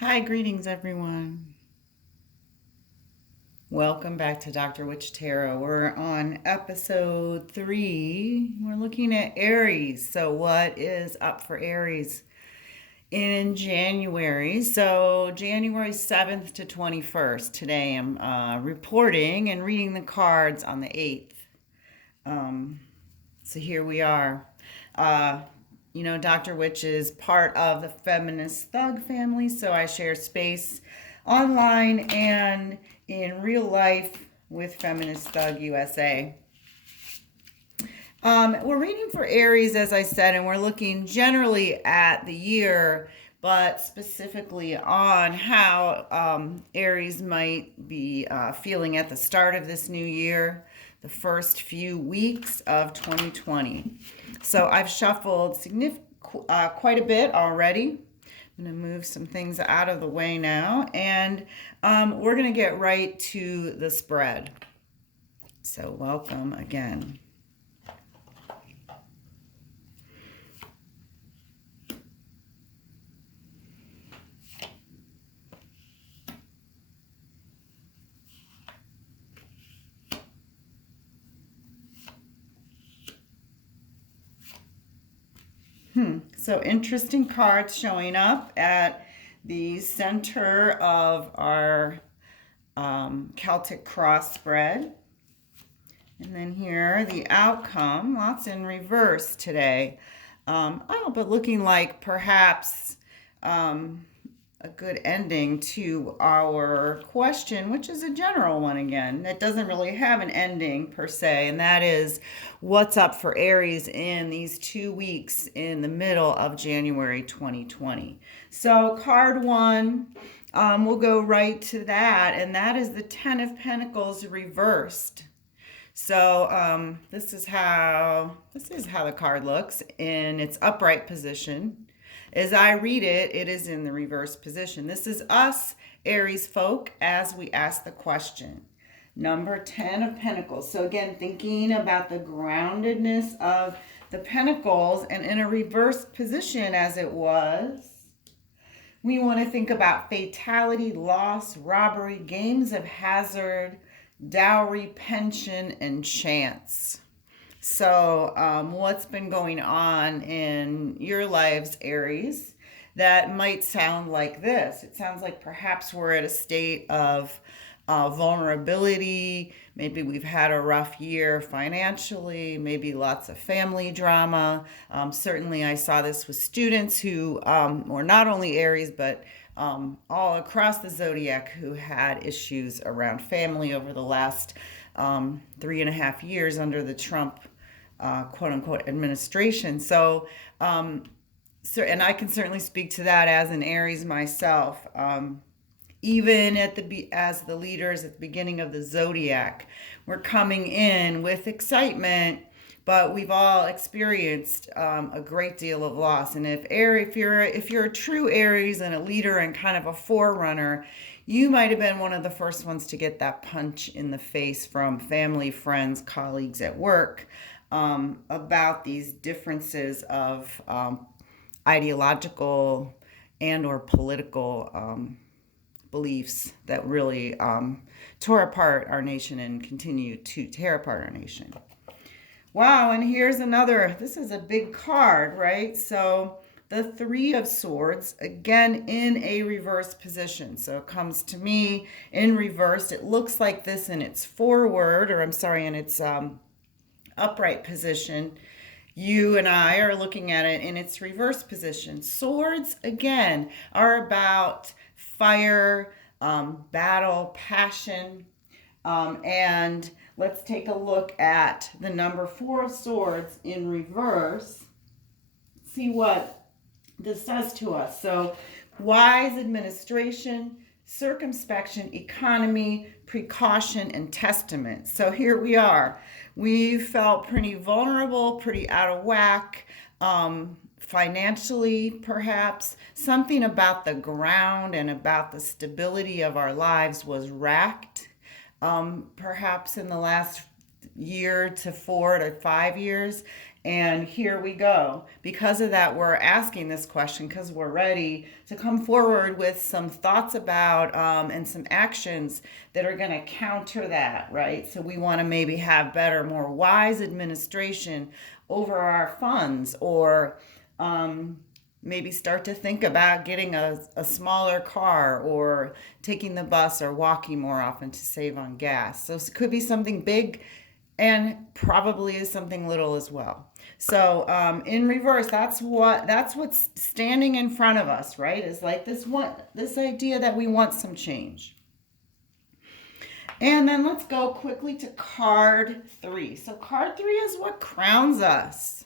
Hi, greetings everyone. Welcome back to Dr. Witch Tarot. We're on episode 3. We're looking at Aries. So, what is up for Aries in January? So, January 7th to 21st. Today I'm reporting and reading the cards on the 8th. So, here we are. Uh, Dr. Witch is part of the Feminist Thug family, so I share space online and in real life with Feminist Thug USA. We're reading for Aries, as I said, and we're looking generally at the year, but specifically on how Aries might be feeling at the start of this new year, the first few weeks of 2020. So I've shuffled quite a bit already. I'm going to move some things out of the way now, and we're going to get right to the spread. So welcome again. So interesting cards showing up at the center of our Celtic cross spread. And then here, the outcome, lots in reverse today. But looking like perhaps a good ending to our question, which is a general one again. It doesn't really have an ending per se, and that is what's up for Aries in these 2 weeks in the middle of January 2020. So, card one, we'll go right to that, and that is the Ten of Pentacles reversed. So this is how the card looks in its upright position. As I read it, it is in the reverse position. This is us, Aries folk, as we ask the question. Number 10 of Pentacles. So again, thinking about the groundedness of the Pentacles and in a reverse position as it was. We want to think about fatality, loss, robbery, games of hazard, dowry, pension, and chance. So, what's been going on in your lives, Aries, that might sound like this? It sounds like perhaps we're at a state of vulnerability. Maybe we've had a rough year financially, maybe lots of family drama. Certainly, I saw this with students who were not only Aries, but all across the zodiac who had issues around family over the last 3.5 years under the Trump quote unquote administration. So, and I can certainly speak to that as an Aries myself. Even as the leaders at the beginning of the zodiac, we're coming in with excitement, but we've all experienced a great deal of loss. And if you're a true Aries and a leader and kind of a forerunner, you might have been one of the first ones to get that punch in the face from family, friends, colleagues at work about these differences of ideological and or political beliefs that really tore apart our nation and continue to tear apart our nation. Wow, and here's another, this is a big card, right? So the Three of Swords, again in a reverse position. So it comes to me in reverse. It looks like this in its in its upright position. You and I are looking at it in its reverse position. Swords, again, are about fire, battle, passion. And let's take a look at the number 4 of Swords in reverse. See what this does to us. So, wise administration, circumspection, economy, precaution, and testament. So here we are. We felt pretty vulnerable, pretty out of whack, financially, perhaps. Something about the ground and about the stability of our lives was racked, perhaps in the last year to 4 to 5 years. And here we go. Because of that, we're asking this question because we're ready to come forward with some thoughts about and some actions that are going to counter that, right? So we want to maybe have better, more wise administration over our funds, or maybe start to think about getting a smaller car, or taking the bus or walking more often to save on gas. So it could be something big, and probably is something little as well. So in reverse, that's what's standing in front of us, right? Is like this idea that we want some change. And then let's go quickly to card 3. So card 3 is what crowns us.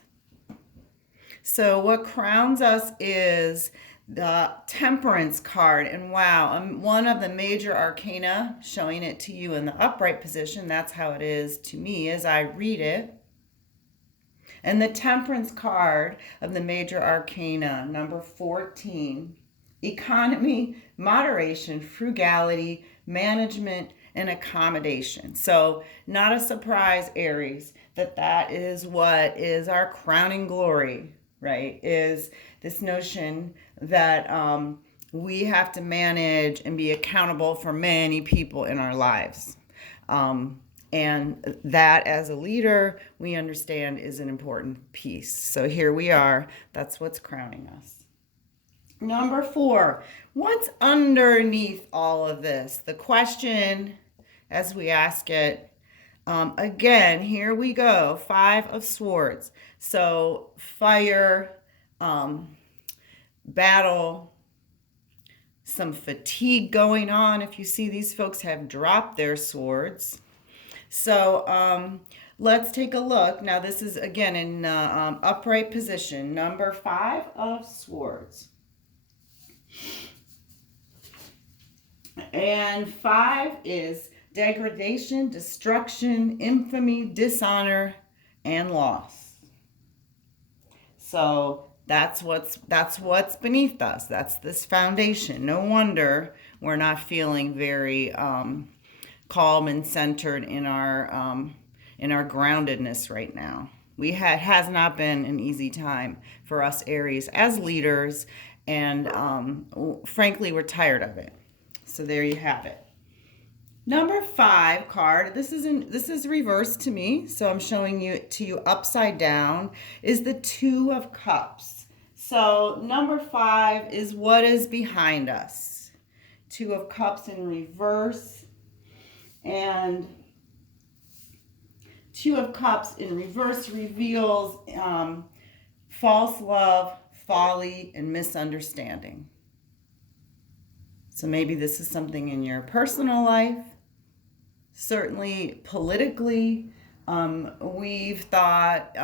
So what crowns us is the Temperance card. And wow, one of the major arcana, showing it to you in the upright position. That's how it is to me as I read it. And the Temperance card of the major arcana, number 14, economy, moderation, frugality, management, and accommodation. So not a surprise, Aries, that is what is our crowning glory, right? Is this notion that we have to manage and be accountable for many people in our lives. And that, as a leader, we understand is an important piece. So here we are. That's what's crowning us. Number 4, what's underneath all of this? The question, as we ask it, again, here we go. 5 of Swords. So fire, battle, some fatigue going on. If you see, these folks have dropped their swords. So let's take a look. Now this is again in upright position, number 5 of Swords. And 5 is degradation, destruction, infamy, dishonor, and loss. So that's what's beneath us. That's this foundation. No wonder we're not feeling very calm and centered in our groundedness right now. Has not been an easy time for us Aries as leaders, and frankly, we're tired of it. So there you have it. Number 5 card. This is reversed to me, so I'm showing it to you upside down. Is the 2 of Cups. So number 5 is what is behind us. 2 of Cups in reverse. And 2 of Cups in reverse reveals false love, folly, and misunderstanding. So maybe this is something in your personal life. Certainly politically, we've thought,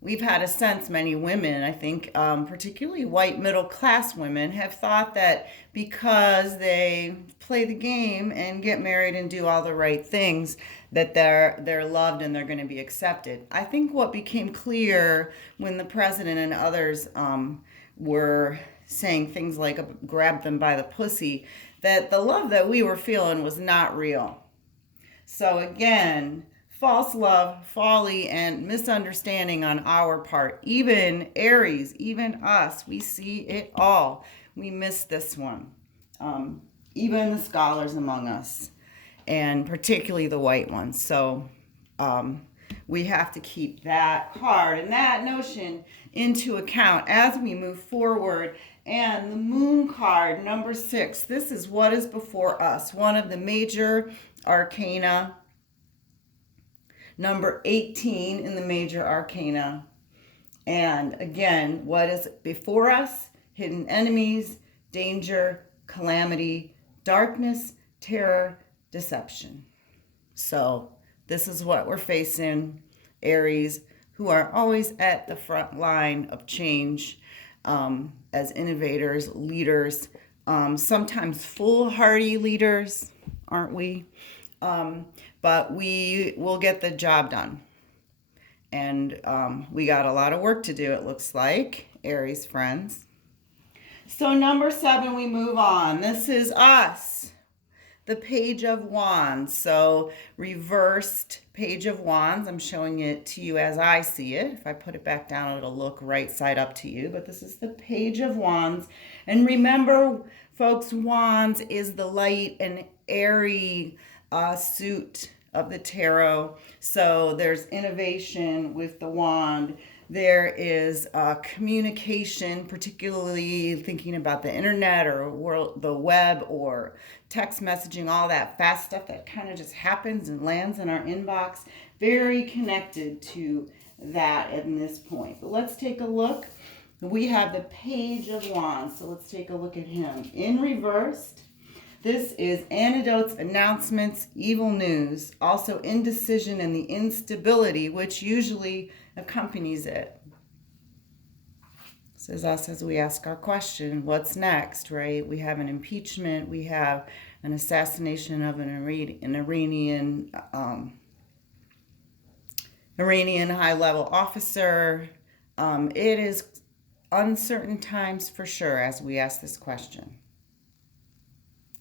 we've had a sense, many women, I think, particularly white middle class women, have thought that because they play the game and get married and do all the right things, that they're loved and they're going to be accepted. I think what became clear when the president and others were saying things like grab them by the pussy, that the love that we were feeling was not real. So again, false love, folly, and misunderstanding on our part. Even Aries, even us, we see it all. We miss this one. Even the scholars among us, and particularly the white ones. So we have to keep that card and that notion into account as we move forward. And the Moon card, number 6, this is what is before us. One of the major arcana. Number 18 in the major arcana. And again, what is before us? Hidden enemies, danger, calamity, darkness, terror, deception. So this is what we're facing, Aries, who are always at the front line of change, as innovators, leaders, sometimes foolhardy leaders, aren't we? But we will get the job done. And we got a lot of work to do, it looks like, Aries friends. So number 7, we move on. This is us. the Page of Wands. So reversed Page of Wands. I'm showing it to you as I see it. If I put it back down, it'll look right side up to you. But this is the Page of Wands. And remember, folks, Wands is the light and airy suit of the tarot. So there's innovation with the wand. There is communication, particularly thinking about the internet or the web or text messaging, all that fast stuff that kind of just happens and lands in our inbox. Very connected to that at this point. But let's take a look. We have the Page of Wands. So let's take a look at him. In reversed, this is antidotes, announcements, evil news, also indecision and the instability which usually accompanies it. This is us as we ask our question, what's next, right? We have an impeachment, we have an assassination of an Iranian high-level officer. It is uncertain times for sure as we ask this question.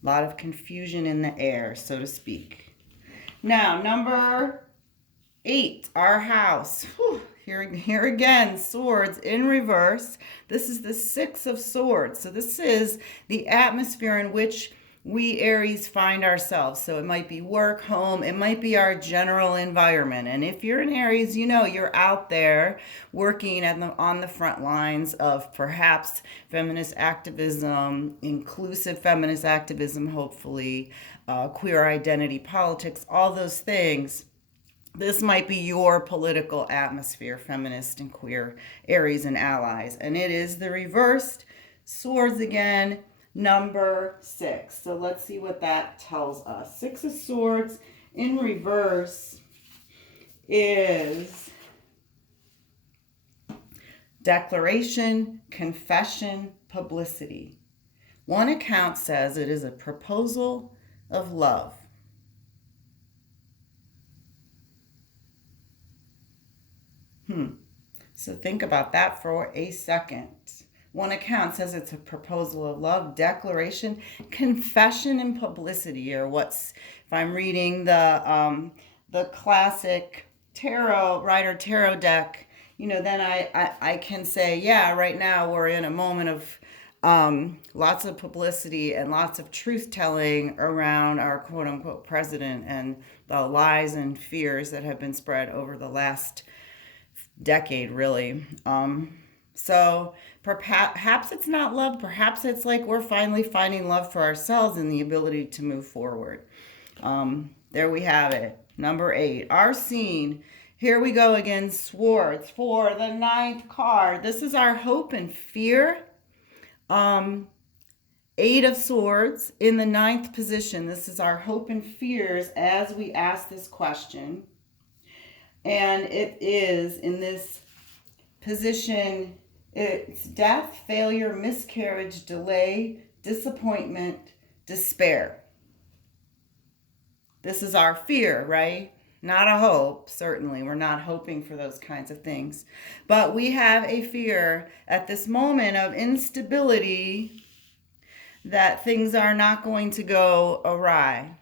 A lot of confusion in the air, so to speak. Now, number 8, our house. Whew, here again, swords in reverse. This is the 6 of swords. So this is the atmosphere in which we Aries find ourselves. So it might be work, home, it might be our general environment. And if you're an Aries, you know you're out there working on the front lines of perhaps feminist activism, inclusive feminist activism, hopefully, queer identity politics, all those things. This might be your political atmosphere, feminist and queer Aries and allies. And it is the reversed swords again, number 6. So let's see what that tells us. 6 of swords in reverse is declaration, confession, publicity. One account says it is a proposal of love. So think about that for a second. One account says it's a proposal of love, declaration, confession, and publicity. Or what's, if I'm reading the classic Rider Tarot deck, then I can say, yeah, right now we're in a moment of lots of publicity and lots of truth-telling around our quote-unquote president and the lies and fears that have been spread over the last decade, really. So perhaps it's not love. Perhaps it's like we're finally finding love for ourselves and the ability to move forward. There we have it. Number 8, our scene. Here we go again, swords for the 9th card. This is our hope and fear. 8 of swords in the 9th position. This is our hope and fears as we ask this question. And it is in this position, it's death, failure, miscarriage, delay, disappointment, despair. This is our fear, right? Not a hope, certainly. We're not hoping for those kinds of things. But we have a fear at this moment of instability that things are not going to go awry.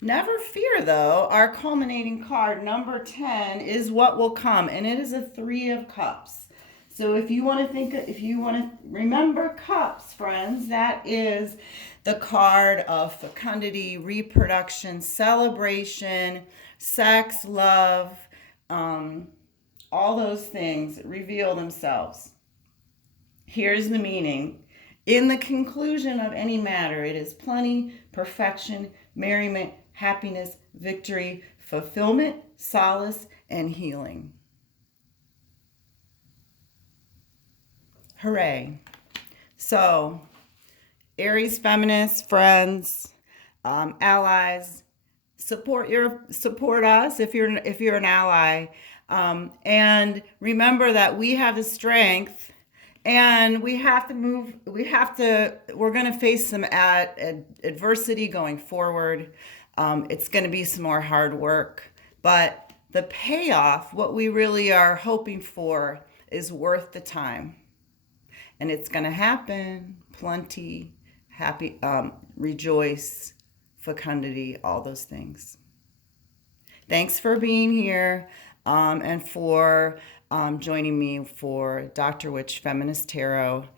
Never fear, though. Our culminating card, number 10, is what will come, and it is a 3 of Cups. So if you want to remember cups, friends, that is the card of fecundity, reproduction, celebration, sex, love, all those things reveal themselves. Here's the meaning. In the conclusion of any matter, it is plenty, perfection, merriment, happiness, victory, fulfillment, solace, and healing. Hooray. So, Aries feminists, friends, allies, support us if you're an ally. And remember that we have the strength and we're going to face some adversity going forward. It's going to be some more hard work, but the payoff, what we really are hoping for, is worth the time. And it's going to happen. Plenty, happy, rejoice, fecundity, all those things. Thanks for being here and for joining me for Dr. Witch Feminist Tarot.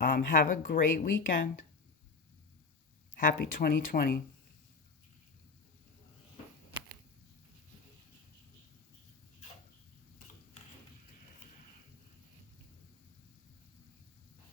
Have a great weekend. Happy 2020.